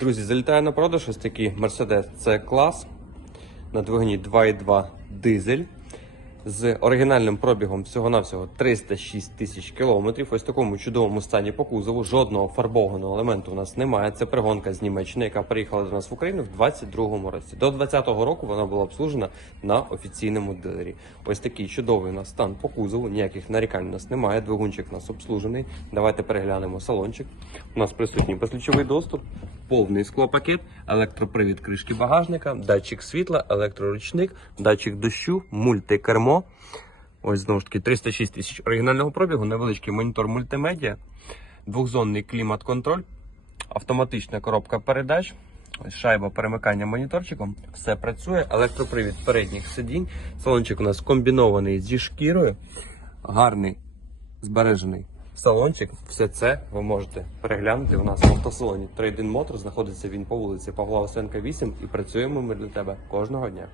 Друзі, залітає на продаж ось такий Mercedes c клас на двигуні 2.2 дизель з оригінальним пробігом всього-навсього 306 тисяч кілометрів. Ось такому чудовому стані по кузову. Жодного фарбованого елементу у нас немає. Це пригонка з Німеччини, яка приїхала до нас в Україну в 2022 році. До 2020 року вона була обслужена на офіційному дилері. Ось такий чудовий у нас стан по кузову. Ніяких нарікань у нас немає. Двигунчик у нас обслужений. Давайте переглянемо салончик. У нас присутній безключовий доступ, повний склопакет, електропривід кришки багажника, датчик світла, електроручник, датчик дощу, мультикермо. Ось знову ж таки 306 тисяч оригінального пробігу, невеличкий монітор мультимедіа, двохзонний клімат-контроль, автоматична коробка передач, ось шайба перемикання моніторчиком. Все працює, електропривід передніх сидінь. Салончик у нас комбінований зі шкірою, гарний збережений салончик. Все це ви можете переглянути у нас в автосалоні. Трейдин Мотор знаходиться він по вулиці Павла Осенка 8 і працюємо ми для тебе кожного дня.